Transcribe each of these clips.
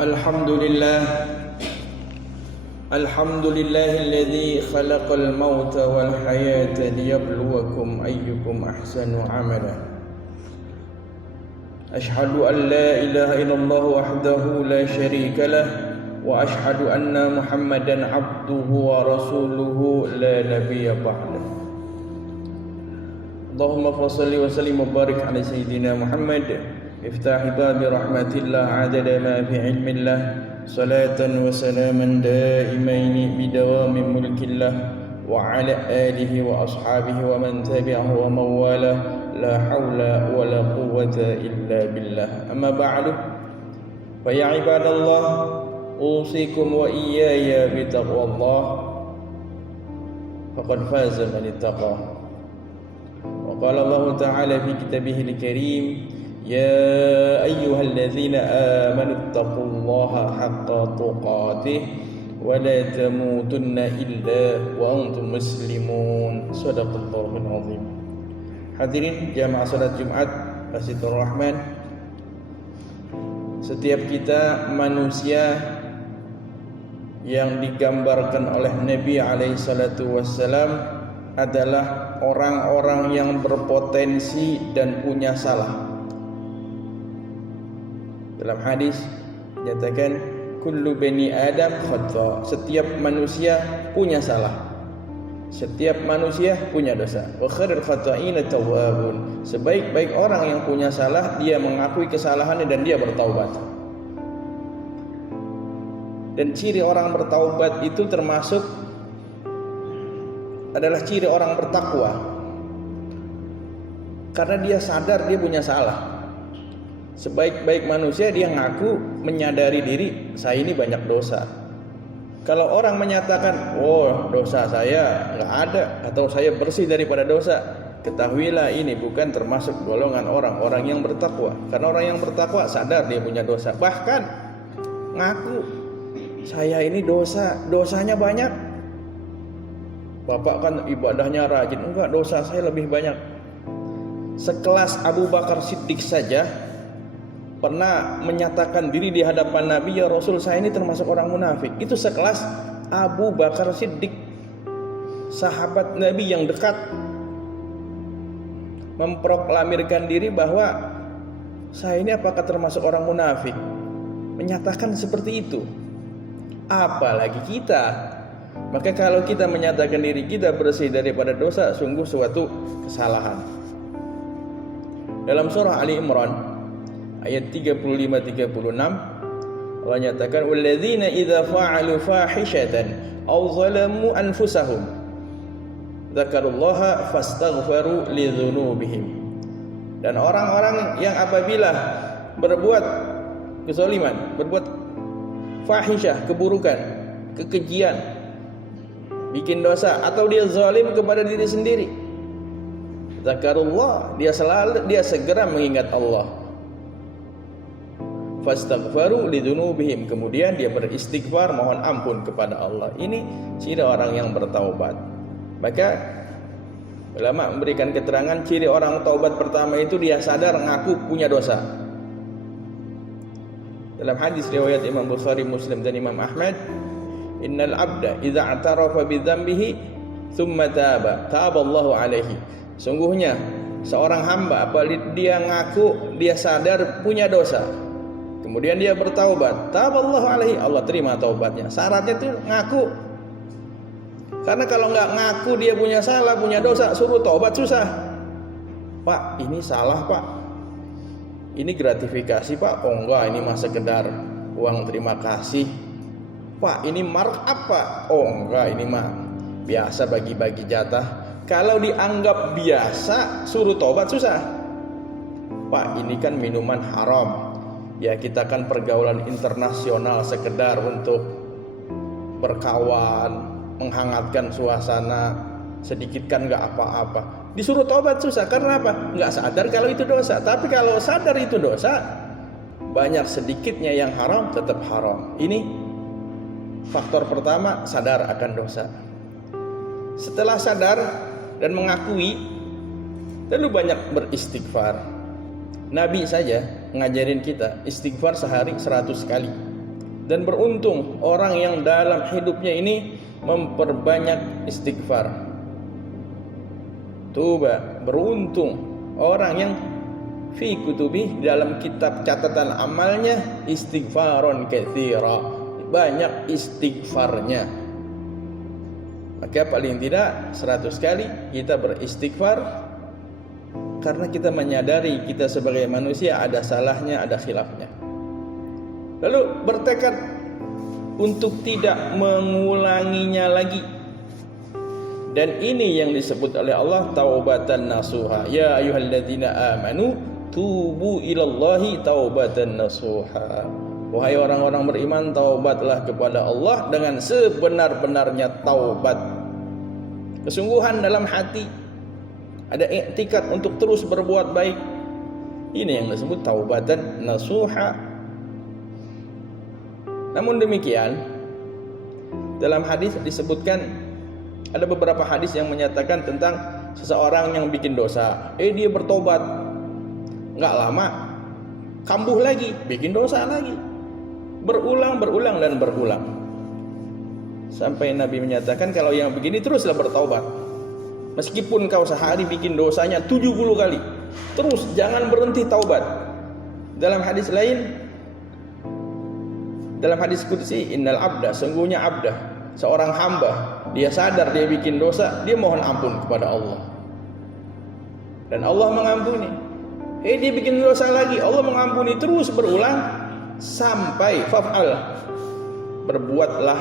Alhamdulillah Alhamdulillahilladzi khalaqal mauta wal hayata liyabluwakum ayyukum ahsanu amala. Ashhadu an la ilaha illallah wahdahu la syarika lah wa ashhadu anna Muhammadan abduhu wa rasuluhu la nabiyya ba'dah. Allahumma fassalli wa sallim wa barik ala sayyidina Muhammad iftah babi rahmatillah adada ma fi ilmillah salatan wa salaman daimaini bidawami mulkillah wa ala alihi wa ashabihi wa man tabi'ahu wa mawalah la hawla wa la quwwata illa billah. Amma ba'du, fa ya ibadallah usikum wa iyaya bitaqwallah faqad faza man ittaqa. Wa qala Allah ta'ala fi kitabihil karim يا أيها الذين آمنوا اتقوا الله حق تقاته ولا تموتن إلا وأنتم مسلمون. صدق الله العظيم. Hadirin jamaah salat Jumat Masjidil Rahman, setiap kita manusia yang digambarkan oleh Nabi alaihi salatu wassalam adalah orang-orang yang berpotensi dan punya salah. Dalam hadis nyatakan kullu bani adam khata, setiap manusia punya salah, setiap manusia punya dosa. Wa khairul khata'ina tawwabun, sebaik-baik orang yang punya salah dia mengakui kesalahannya dan dia bertaubat. Dan ciri orang bertaubat itu termasuk adalah ciri orang bertakwa, karena dia sadar dia punya salah. Sebaik-baik manusia dia ngaku menyadari diri, saya ini banyak dosa. Kalau orang menyatakan, oh dosa saya nggak ada atau saya bersih daripada dosa, ketahuilah ini bukan termasuk golongan orang-orang yang bertakwa. Karena orang yang bertakwa sadar dia punya dosa, bahkan ngaku saya ini dosanya banyak. Bapak kan ibadahnya rajin, enggak, dosa saya lebih banyak. Sekelas Abu Bakar Siddiq saja pernah menyatakan diri di hadapan Nabi, ya Rasul saya ini termasuk orang munafik. Itu sekelas Abu Bakar Siddiq, sahabat Nabi yang dekat, memproklamirkan diri bahwa saya ini apakah termasuk orang munafik, menyatakan seperti itu. Apalagi kita. Maka kalau kita menyatakan diri kita bersih daripada dosa, sungguh suatu kesalahan. Dalam surah Ali Imran ayat 35-36 Allah nyatakan walladzina idza fa'alu fahishatan aw zalamu anfusahum dzakarullaha fastaghfaru lidzunubihim. Dan orang-orang yang apabila berbuat kezaliman, berbuat fahisyah, keburukan, kekejian, bikin dosa, atau dia zalim kepada diri sendiri, dzakarullah, dia segera mengingat Allah, fastaghfaru lidzunubihim, kemudian dia beristighfar, mohon ampun kepada Allah. Ini ciri orang yang bertaubat. Maka ulama memberikan keterangan ciri orang taubat pertama itu dia sadar ngaku punya dosa. Dalam hadis riwayat Imam Bukhari, Muslim dan Imam Ahmad, innal abda idza i'tarafa bi dzambihi tsumma taballahu alaihi, sungguhnya seorang hamba apabila dia ngaku dia sadar punya dosa, kemudian dia bertaubat, taballahu alaihi, Allah terima taubatnya. Syaratnya itu ngaku. Karena kalau nggak ngaku dia punya salah, punya dosa, suruh taubat susah. Pak, ini salah Pak, ini gratifikasi Pak. Oh enggak, ini mah sekedar uang terima kasih. Pak, ini markup Pak. Oh enggak, ini mah biasa bagi-bagi jatah. Kalau dianggap biasa, suruh taubat susah. Pak, ini kan minuman haram. Ya kita kan pergaulan internasional sekedar untuk berkawan, menghangatkan suasana, sedikit kan gak apa-apa. Disuruh tobat susah, karena apa? Gak sadar kalau itu dosa. Tapi kalau sadar itu dosa, banyak sedikitnya yang haram tetap haram. Ini faktor pertama, sadar akan dosa. Setelah sadar dan mengakui, lalu banyak beristighfar. Nabi saja ngajarin kita istighfar sehari 100 kali. Dan beruntung orang yang dalam hidupnya ini memperbanyak istighfar. Tuba, beruntung orang yang fi kutubi, dalam kitab catatan amalnya istighfaron katsira, banyak istighfarnya. Maka paling tidak 100 kali kita beristighfar, karena kita menyadari kita sebagai manusia ada salahnya, ada khilafnya. Lalu bertekad untuk tidak mengulanginya lagi. Dan ini yang disebut oleh Allah taubatan nasuha. Ya ayyuhalladzina amanu tubu ilallahi taubatan nasuha. Wahai orang-orang beriman, taubatlah kepada Allah dengan sebenar-benarnya taubat. Kesungguhan dalam hati, ada iktikad untuk terus berbuat baik. Ini yang disebut taubatan nasuha. Namun demikian, dalam hadis disebutkan, ada beberapa hadis yang menyatakan tentang seseorang yang bikin dosa. Dia bertobat, nggak lama kambuh lagi, bikin dosa lagi, berulang dan berulang. Sampai Nabi menyatakan kalau yang begini teruslah bertaubat. Meskipun kau sehari bikin dosanya 70 kali, terus jangan berhenti taubat. Dalam hadis lain, dalam hadis qudsi, innal abda, sungguhnya abda, seorang hamba, dia sadar dia bikin dosa, dia mohon ampun kepada Allah, dan Allah mengampuni. Dia bikin dosa lagi, Allah mengampuni, terus berulang sampai fa'al, berbuatlah,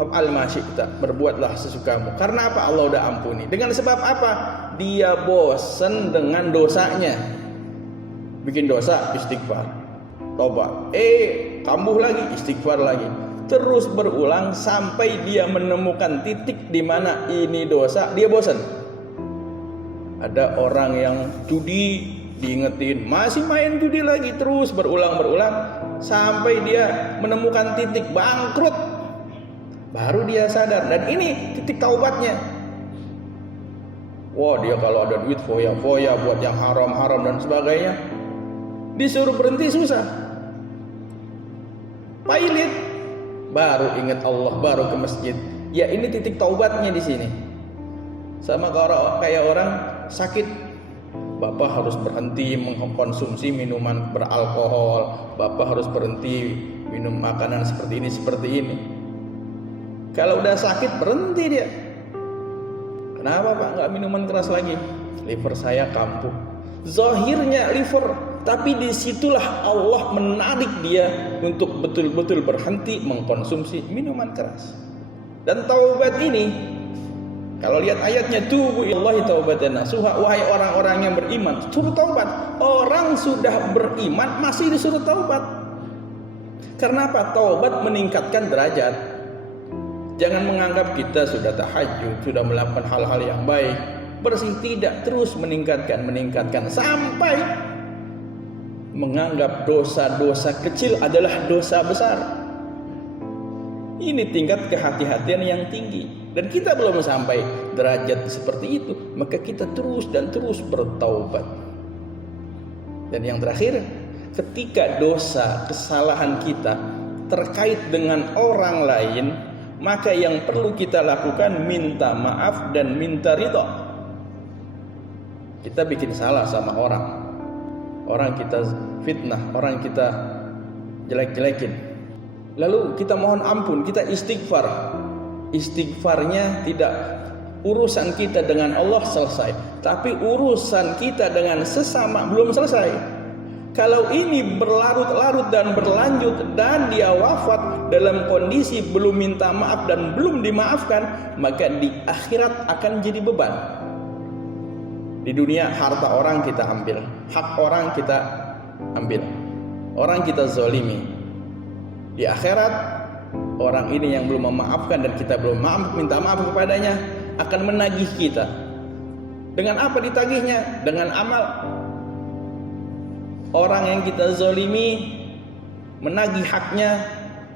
fa'al ma syi'ta, berbuatlah sesukamu. Karena apa? Allah udah ampuni. Dengan sebab apa? Dia bosan dengan dosanya. Bikin dosa, istighfar, tobat, kambuh lagi, istighfar lagi, terus berulang sampai dia menemukan titik di mana ini dosa, dia bosan. Ada orang yang judi, diingetin, masih main judi lagi, terus berulang sampai dia menemukan titik bangkrut, baru dia sadar. Dan ini titik taubatnya. Wah, dia kalau ada duit foya-foya buat yang haram-haram dan sebagainya, disuruh berhenti susah, pailit, baru ingat Allah, baru ke masjid. Ya, ini titik taubatnya di sini. Sama kayak orang sakit, Bapak harus berhenti mengkonsumsi minuman beralkohol, Bapak harus berhenti minum makanan seperti ini. Kalau udah sakit berhenti dia. Kenapa Pak nggak minuman keras lagi? Liver saya kambuh. Zahirnya liver, tapi disitulah Allah menarik dia untuk betul-betul berhenti mengkonsumsi minuman keras. Dan taubat ini, kalau lihat ayatnya, tubu ilallahi taubatan nasuha, wahai orang-orang yang beriman, suruh taubat. Orang sudah beriman masih disuruh taubat. Karena apa? Taubat meningkatkan derajat. Jangan menganggap kita sudah tahajud, sudah melakukan hal-hal yang baik, bersih, tidak, terus meningkatkan sampai menganggap dosa-dosa kecil adalah dosa besar. Ini tingkat kehati-hatian yang tinggi. Dan kita belum sampai derajat seperti itu, maka kita terus bertaubat. Dan yang terakhir, ketika dosa, kesalahan kita terkait dengan orang lain, maka yang perlu kita lakukan minta maaf dan minta ridha. Kita bikin salah sama orang kita fitnah, orang kita jelek-jelekin, lalu kita mohon ampun, kita istighfar. Istighfarnya tidak urusan kita dengan Allah selesai, tapi urusan kita dengan sesama belum selesai. Kalau ini berlarut-larut dan berlanjut dan dia wafat dalam kondisi belum minta maaf dan belum dimaafkan, maka di akhirat akan jadi beban. Di dunia harta orang kita ambil, hak orang kita ambil, orang kita zalimi. Di akhirat orang ini yang belum memaafkan dan kita belum minta maaf kepadanya akan menagih kita. Dengan apa ditagihnya? Dengan amal. Orang yang kita zalimi menagih haknya,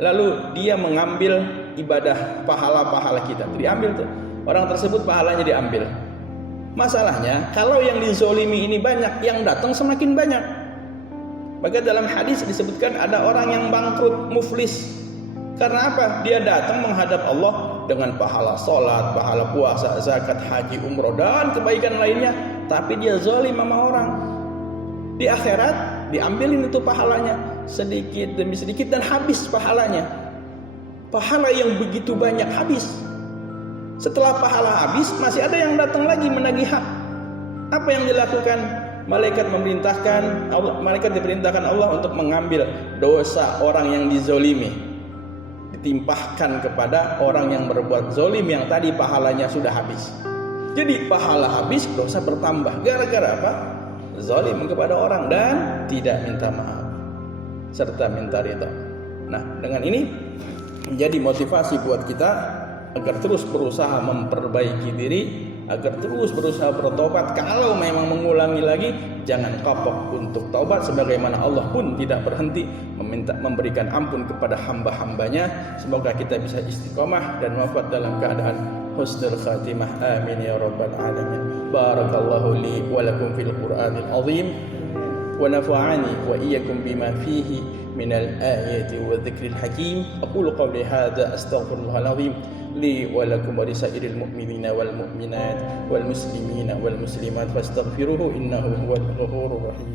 lalu dia mengambil ibadah pahala-pahala kita. Diambil tuh. Orang tersebut pahalanya diambil. Masalahnya kalau yang dizalimi ini banyak, yang datang semakin banyak. Maka dalam hadis disebutkan ada orang yang bangkrut, muflis. Karena apa? Dia datang menghadap Allah dengan pahala salat, pahala puasa, zakat, haji, umroh dan kebaikan lainnya, tapi dia zalim sama orang. Di akhirat diambilin itu pahalanya sedikit demi sedikit dan habis pahalanya. Pahala yang begitu banyak habis. Setelah pahala habis masih ada yang datang lagi menagih hak. Apa yang dilakukan? Malaikat diperintahkan Allah untuk mengambil dosa orang yang dizolimi, ditimpahkan kepada orang yang berbuat zolim yang tadi pahalanya sudah habis. Jadi pahala habis, dosa bertambah. Gara-gara apa? Zolim kepada orang dan tidak minta maaf serta minta ridha. Nah, dengan ini menjadi motivasi buat kita agar terus berusaha memperbaiki diri, agar terus berusaha bertobat. Kalau memang mengulangi lagi, jangan kapok untuk taubat, sebagaimana Allah pun tidak berhenti memberikan ampun kepada hamba-hambanya. Semoga kita bisa istiqomah dan wafat dalam keadaan husnul khatimah. Amin ya rabbal alamin. Barakallahu li wa lakum fil Qur'anil azim wa nafa'ani wa iyyakum bima fihi minal ayati wa dzikril hakim. Aqulu qawli hadza astaghfirullahal azim li wa lakum wa lisairil mu'minina wal mu'minat wal muslimina wal muslimat fastaghfiruhu innahu huwal ghafurur rahim.